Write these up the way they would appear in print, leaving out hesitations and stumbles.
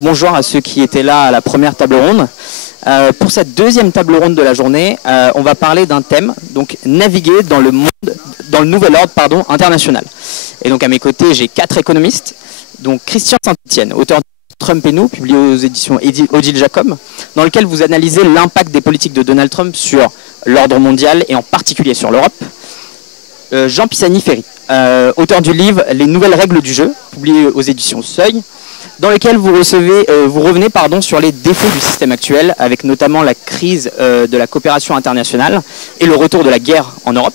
Bonjour à ceux qui étaient là à la première table ronde. Pour cette deuxième table ronde de la journée, on va parler d'un thème, donc naviguer dans le nouvel ordre international. Et donc à mes côtés, j'ai 4 économistes, donc Christian Saint-Etienne, auteur de Trump et nous, publié aux éditions Odile Jacob, dans lequel vous analysez l'impact des politiques de Donald Trump sur l'ordre mondial et en particulier sur l'Europe. Jean Pisani-Ferry, auteur du livre Les nouvelles règles du jeu, publié aux éditions Seuil, dans lequel vous revenez sur les défauts du système actuel, avec notamment la crise de la coopération internationale et le retour de la guerre en Europe.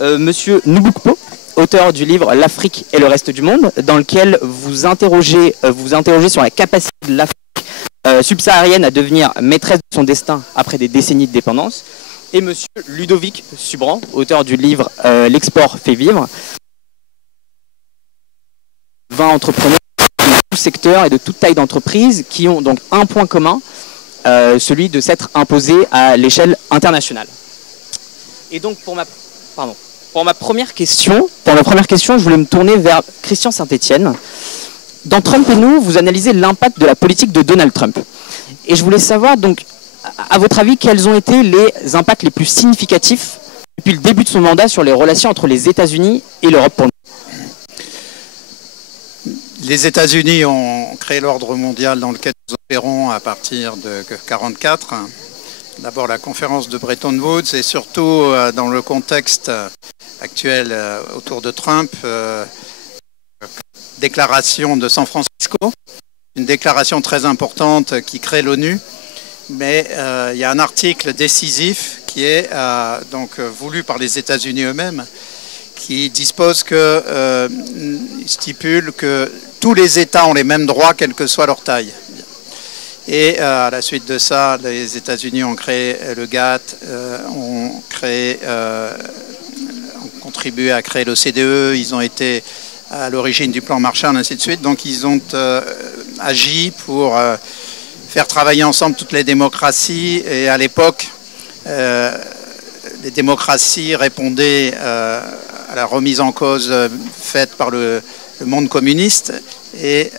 Monsieur Nubukpo, auteur du livre L'Afrique et le reste du monde, dans lequel vous interrogez sur la capacité de l'Afrique subsaharienne à devenir maîtresse de son destin après des décennies de dépendance. Et monsieur Ludovic Subran, auteur du livre L'export fait vivre. 20 entrepreneurs de tout secteur et de toute taille d'entreprise qui ont donc un point commun, celui de s'être imposés à l'échelle internationale. Et donc pour ma première question, je voulais me tourner vers Christian Saint-Etienne. Dans Trump et nous, vous analysez l'impact de la politique de Donald Trump. Et je voulais savoir, donc, à votre avis, quels ont été les impacts les plus significatifs depuis le début de son mandat sur les relations entre les États-Unis et l'Europe pour nous? Les États-Unis ont créé l'ordre mondial dans lequel nous opérons à partir de 1944. D'abord la conférence de Bretton Woods et surtout dans le contexte actuel autour de Trump, déclaration de San Francisco, une déclaration très importante qui crée l'ONU, mais il y a un article décisif qui est voulu par les États-Unis eux-mêmes, qui dispose stipule que tous les États ont les mêmes droits, quelle que soit leur taille. Et à la suite de ça, les États-Unis ont créé le GATT, ont contribué à créer l'OCDE, ils ont été à l'origine du plan Marshall, ainsi de suite. Donc ils ont agi pour faire travailler ensemble toutes les démocraties. Et à l'époque, les démocraties répondaient à la remise en cause faite par le monde communiste et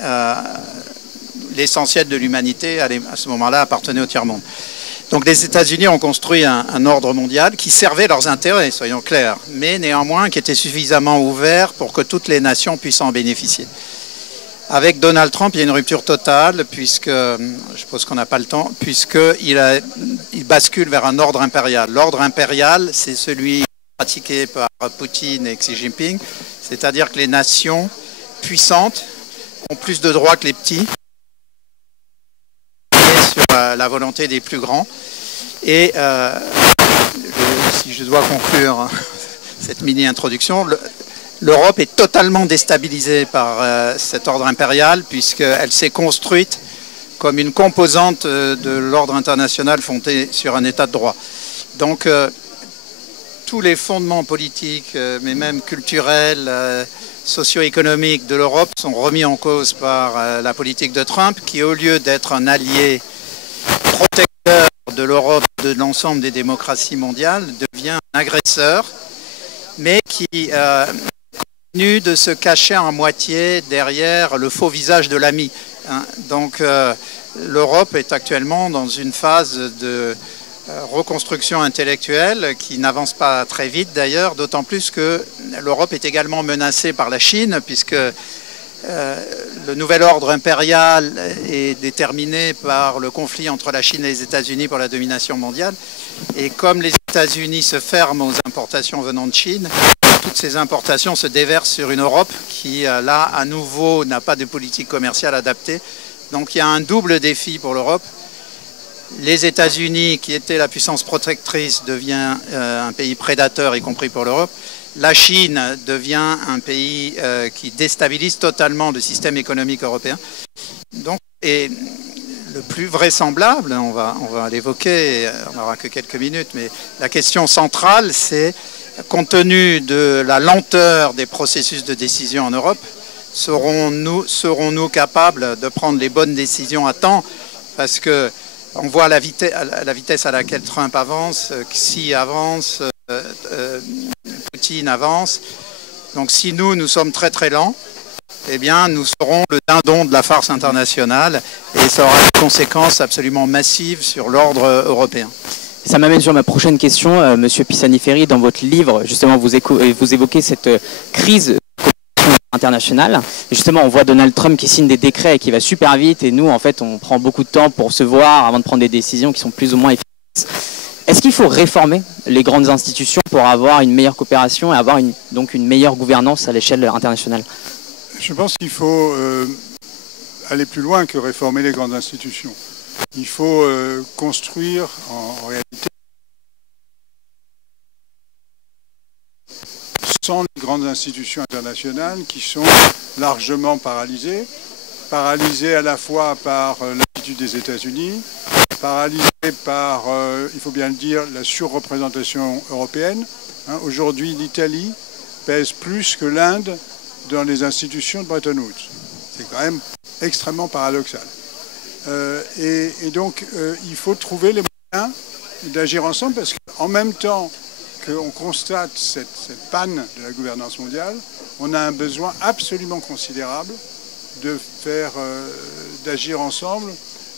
l'essentiel de l'humanité à ce moment-là appartenait au tiers-monde. Donc les États-Unis ont construit un ordre mondial qui servait leurs intérêts, soyons clairs, mais néanmoins qui était suffisamment ouvert pour que toutes les nations puissent en bénéficier. Avec Donald Trump, il y a une rupture totale, puisque, je suppose qu'on n'a pas le temps, puisqu'il bascule vers un ordre impérial. L'ordre impérial, c'est celui pratiqué par Poutine et Xi Jinping, c'est-à-dire que les nations puissantes ont plus de droits que les petits, sur la volonté des plus grands. Et si je dois conclure cette mini-introduction, l'Europe est totalement déstabilisée par cet ordre impérial, puisqu'elle s'est construite comme une composante de l'ordre international fondé sur un état de droit. Donc tous les fondements politiques, mais même culturels, socio-économiques de l'Europe sont remis en cause par la politique de Trump, qui au lieu d'être un allié protecteur de l'Europe, de l'ensemble des démocraties mondiales, devient un agresseur, mais qui continue de se cacher en moitié derrière le faux visage de l'ami. Donc l'Europe est actuellement dans une phase de reconstruction intellectuelle qui n'avance pas très vite d'ailleurs, d'autant plus que l'Europe est également menacée par la Chine, puisque le nouvel ordre impérial est déterminé par le conflit entre la Chine et les États-Unis pour la domination mondiale. Et comme les États-Unis se ferment aux importations venant de Chine, toutes ces importations se déversent sur une Europe qui, là, à nouveau, n'a pas de politique commerciale adaptée. Donc il y a un double défi pour l'Europe. Les États-Unis, qui étaient la puissance protectrice, devient un pays prédateur, y compris pour l'Europe. La Chine devient un pays qui déstabilise totalement le système économique européen. Donc, et le plus vraisemblable, on va l'évoquer, on n'aura que quelques minutes, mais la question centrale, c'est, compte tenu de la lenteur des processus de décision en Europe, serons-nous capables de prendre les bonnes décisions à temps? Parce que on voit la vitesse à laquelle Trump avance, Xi avance, Poutine avance. Donc si nous sommes très très lents, eh bien, nous serons le dindon de la farce internationale et ça aura des conséquences absolument massives sur l'ordre européen. Ça m'amène sur ma prochaine question, Monsieur Pisani-Ferry. Dans votre livre, justement, vous évoquez cette crise internationale. Et justement, on voit Donald Trump qui signe des décrets et qui va super vite, et nous, en fait, on prend beaucoup de temps pour se voir avant de prendre des décisions qui sont plus ou moins efficaces. Est-ce qu'il faut réformer les grandes institutions pour avoir une meilleure coopération et avoir donc une meilleure gouvernance à l'échelle internationale? Je pense qu'il faut aller plus loin que réformer les grandes institutions. Il faut construire en réalité sans les grandes institutions internationales qui sont largement paralysées à la fois par l'attitude des États-Unis, paralysées par, il faut bien le dire, la surreprésentation européenne. Aujourd'hui, l'Italie pèse plus que l'Inde dans les institutions de Bretton Woods. C'est quand même extrêmement paradoxal. Et donc, il faut trouver les moyens d'agir ensemble parce qu'en même temps qu'on constate cette panne de la gouvernance mondiale, on a un besoin absolument considérable d'agir ensemble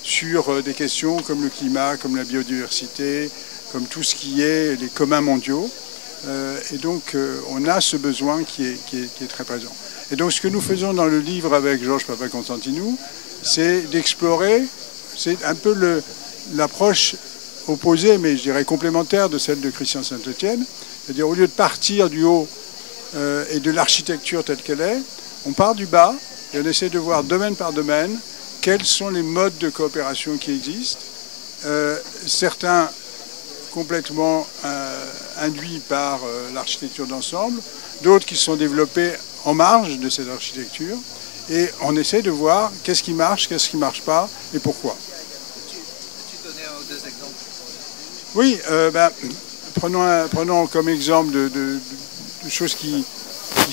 sur des questions comme le climat, comme la biodiversité, comme tout ce qui est les communs mondiaux. Et donc, on a ce besoin qui est très présent. Et donc, ce que nous faisons dans le livre avec Georges Papakonstantinou, c'est d'explorer, c'est un peu l'approche opposée, mais je dirais complémentaire de celle de Christian Saint-Etienne. C'est-à-dire, au lieu de partir du haut et de l'architecture telle qu'elle est, on part du bas et on essaie de voir domaine par domaine quels sont les modes de coopération qui existent. Certains complètement induits par l'architecture d'ensemble, d'autres qui sont développés en marge de cette architecture. Et on essaie de voir qu'est-ce qui marche marche pas et pourquoi. Peux-tu donner un ou deux exemples? Oui, prenons comme exemple de choses qui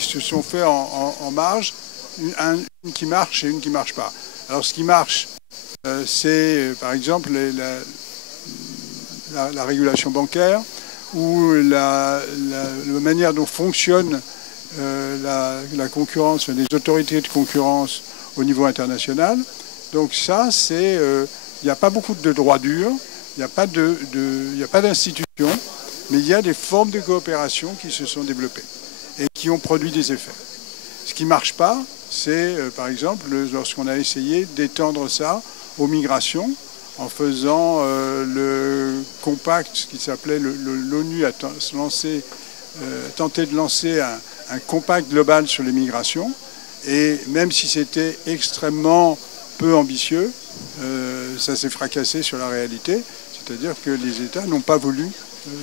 se sont faites en marge, une qui marche et une qui ne marche pas. Alors ce qui marche, c'est par exemple la régulation bancaire ou la manière dont fonctionne la concurrence, les autorités de concurrence au niveau international. Donc ça, il n'y a pas beaucoup de droits durs, il n'y a pas d'institutions, mais il y a des formes de coopération qui se sont développées et qui ont produit des effets. Ce qui ne marche pas, c'est par exemple lorsqu'on a essayé d'étendre ça aux migrations en faisant le compact qui s'appelait l'ONU a tenté de lancer un compact global sur les migrations et même si c'était extrêmement peu ambitieux, ça s'est fracassé sur la réalité, c'est-à-dire que les États n'ont pas voulu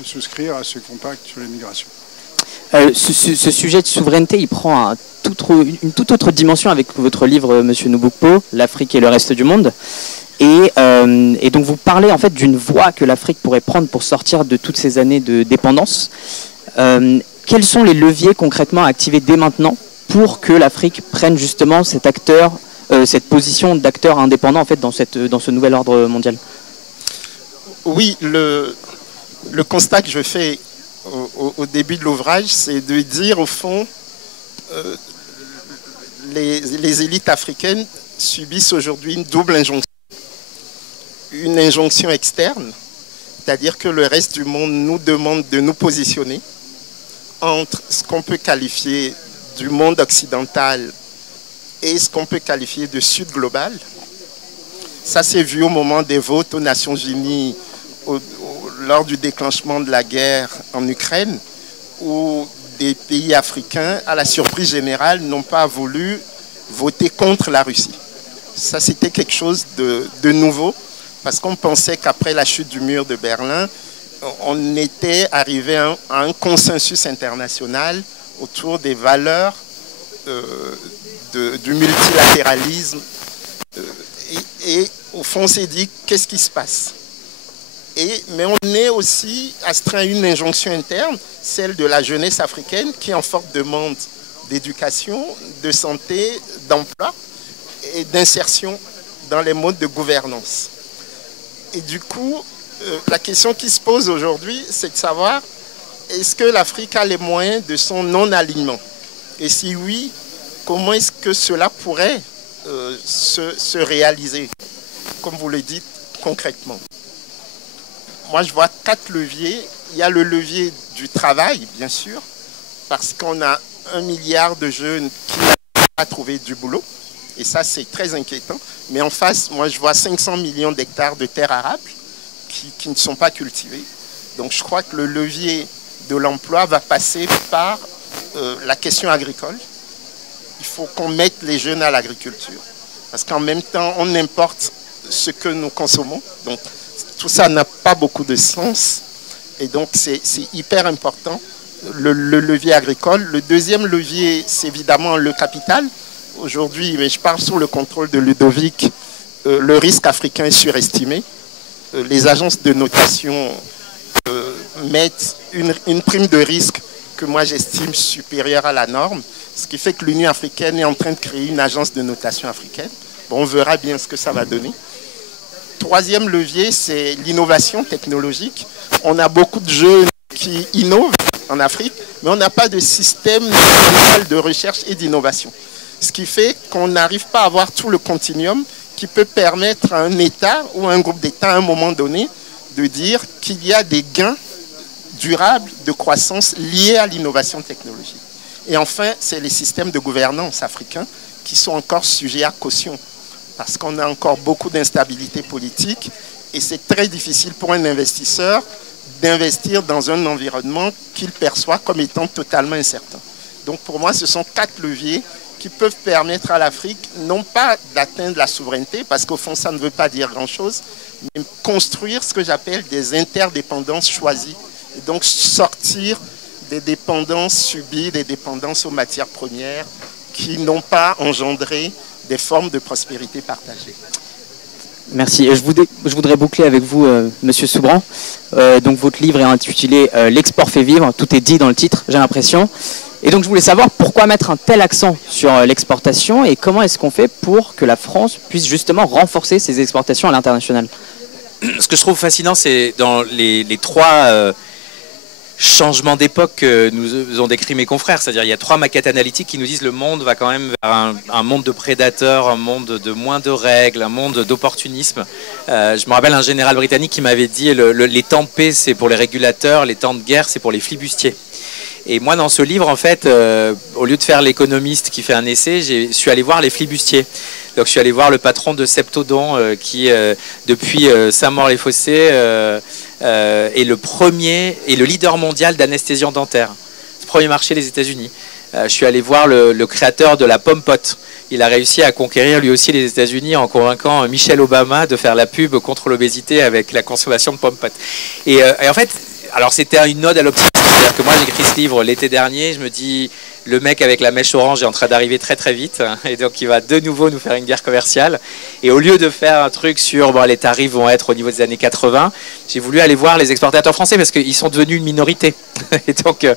souscrire à ce compact sur les migrations. Ce sujet de souveraineté, il prend une toute autre dimension avec votre livre, Monsieur Nubukpo, l'Afrique et le reste du monde. Et donc vous parlez en fait d'une voie que l'Afrique pourrait prendre pour sortir de toutes ces années de dépendance. Quels sont les leviers concrètement à activer dès maintenant pour que l'Afrique prenne justement cette position d'acteur indépendant en fait dans ce nouvel ordre mondial? Oui, le constat que je fais au début de l'ouvrage, c'est de dire au fond, les élites africaines subissent aujourd'hui une double injonction. Une injonction externe, c'est-à-dire que le reste du monde nous demande de nous positionner entre ce qu'on peut qualifier du monde occidental et ce qu'on peut qualifier de sud global. Ça s'est vu au moment des votes aux Nations Unies lors du déclenchement de la guerre en Ukraine, où des pays africains, à la surprise générale, n'ont pas voulu voter contre la Russie. Ça, c'était quelque chose de nouveau, parce qu'on pensait qu'après la chute du mur de Berlin, on était arrivé à un consensus international autour des valeurs du multilatéralisme. Et au fond, on s'est dit, qu'est-ce qui se passe? Mais on est aussi astreint à une injonction interne, celle de la jeunesse africaine qui est en forte demande d'éducation, de santé, d'emploi et d'insertion dans les modes de gouvernance. Et du coup, la question qui se pose aujourd'hui, c'est de savoir est-ce que l'Afrique a les moyens de son non-alignement? Et si oui, comment est-ce que cela pourrait se réaliser, comme vous le dites concrètement? Moi, je vois 4 leviers. Il y a le levier du travail, bien sûr, parce qu'on a 1 milliard de jeunes qui n'ont pas trouvé du boulot. Et ça, c'est très inquiétant. Mais en face, moi, je vois 500 millions d'hectares de terres arables qui ne sont pas cultivées. Donc, je crois que le levier de l'emploi va passer par la question agricole. Il faut qu'on mette les jeunes à l'agriculture. Parce qu'en même temps, on importe ce que nous consommons. Donc, tout ça n'a pas beaucoup de sens. Et donc, c'est hyper important, le levier agricole. Le deuxième levier, c'est évidemment le capital. Aujourd'hui, mais je parle sous le contrôle de Ludovic, le risque africain est surestimé. Les agences de notation mettent une prime de risque que moi j'estime supérieure à la norme, ce qui fait que l'Union africaine est en train de créer une agence de notation africaine. Bon, on verra bien ce que ça va donner. Troisième levier, c'est l'innovation technologique. On a beaucoup de jeunes qui innovent en Afrique, mais on n'a pas de système national de recherche et d'innovation. Ce qui fait qu'on n'arrive pas à avoir tout le continuum qui peut permettre à un État ou à un groupe d'États à un moment donné de dire qu'il y a des gains durables de croissance liés à l'innovation technologique. Et enfin, c'est les systèmes de gouvernance africains qui sont encore sujets à caution, parce qu'on a encore beaucoup d'instabilité politique et c'est très difficile pour un investisseur d'investir dans un environnement qu'il perçoit comme étant totalement incertain. Donc pour moi, ce sont 4 leviers qui peuvent permettre à l'Afrique, non pas d'atteindre la souveraineté, parce qu'au fond, ça ne veut pas dire grand-chose, mais construire ce que j'appelle des interdépendances choisies, et donc sortir des dépendances subies, des dépendances aux matières premières qui n'ont pas engendré des formes de prospérité partagée. Merci. Je voudrais boucler avec vous, Monsieur Soubran. Donc votre livre est intitulé L'export fait vivre. Tout est dit dans le titre, j'ai l'impression. Et donc je voulais savoir pourquoi mettre un tel accent sur l'exportation et comment est-ce qu'on fait pour que la France puisse justement renforcer ses exportations à l'international. Ce que je trouve fascinant, c'est dans les 3 changements d'époque que nous ont décrit mes confrères. C'est-à-dire il y a 3 maquettes analytiques qui nous disent le monde va quand même vers un monde de prédateurs, un monde de moins de règles, un monde d'opportunisme. Je me rappelle un général britannique qui m'avait dit les temps de paix c'est pour les régulateurs, les temps de guerre c'est pour les flibustiers. Et moi dans ce livre en fait, au lieu de faire l'économiste qui fait un essai, je suis allé voir les flibustiers. Donc je suis allé voir le patron de Septodon qui depuis Saint-Maur-les-Fossés est le premier et le leader mondial d'anesthésion dentaire. C'est le premier marché des États-Unis. Je suis allé voir le créateur de la pomme pot. Il a réussi à conquérir lui aussi les États-Unis en convainquant Michelle Obama de faire la pub contre l'obésité avec la consommation de pomme pot. Et en fait, alors c'était une ode à l'optimisme. C'est-à-dire que moi j'écris ce livre l'été dernier, je me dis le mec avec la mèche orange est en train d'arriver très très vite et donc il va de nouveau nous faire une guerre commerciale. Et au lieu de faire un truc sur bon, les tarifs vont être au niveau des années 80, j'ai voulu aller voir les exportateurs français parce qu'ils sont devenus une minorité. Et donc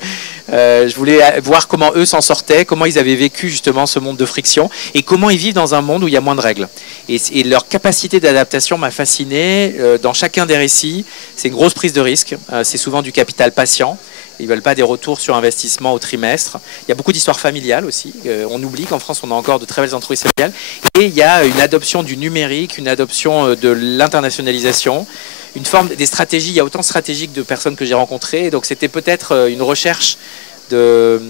je voulais voir comment eux s'en sortaient, comment ils avaient vécu justement ce monde de friction et comment ils vivent dans un monde où il y a moins de règles. Et leur capacité d'adaptation m'a fasciné. Dans chacun des récits, c'est une grosse prise de risque. C'est souvent du capital patient. Ils ne veulent pas des retours sur investissement au trimestre. Il y a beaucoup d'histoires familiales aussi. On oublie qu'en France, on a encore de très belles entreprises familiales. Et il y a une adoption du numérique, une adoption de l'internationalisation, une forme des stratégies. Il y a autant de stratégiques de personnes que j'ai rencontrées. Donc c'était peut-être une recherche de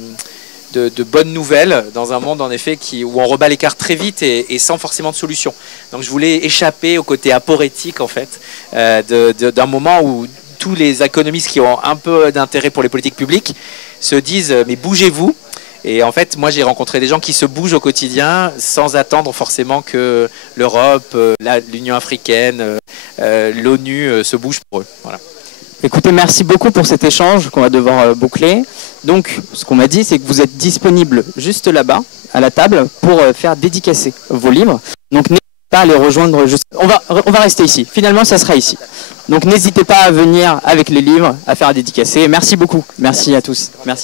bonnes nouvelles dans un monde en effet où on rebat les cartes très vite et sans forcément de solution. Donc je voulais échapper au côté aporétique en fait d'un moment où tous les économistes qui ont un peu d'intérêt pour les politiques publiques se disent mais bougez-vous. Et en fait, moi j'ai rencontré des gens qui se bougent au quotidien sans attendre forcément que l'Europe, l'Union africaine, l'ONU se bougent pour eux. Voilà. Écoutez, merci beaucoup pour cet échange qu'on va devoir boucler. Donc, ce qu'on m'a dit, c'est que vous êtes disponible juste là-bas, à la table, pour faire dédicacer vos livres. Donc, n'hésitez pas à les rejoindre. On va rester ici. Finalement, ça sera ici. Donc, n'hésitez pas à venir avec les livres, à faire dédicacer. Merci beaucoup. Merci à tous. Merci.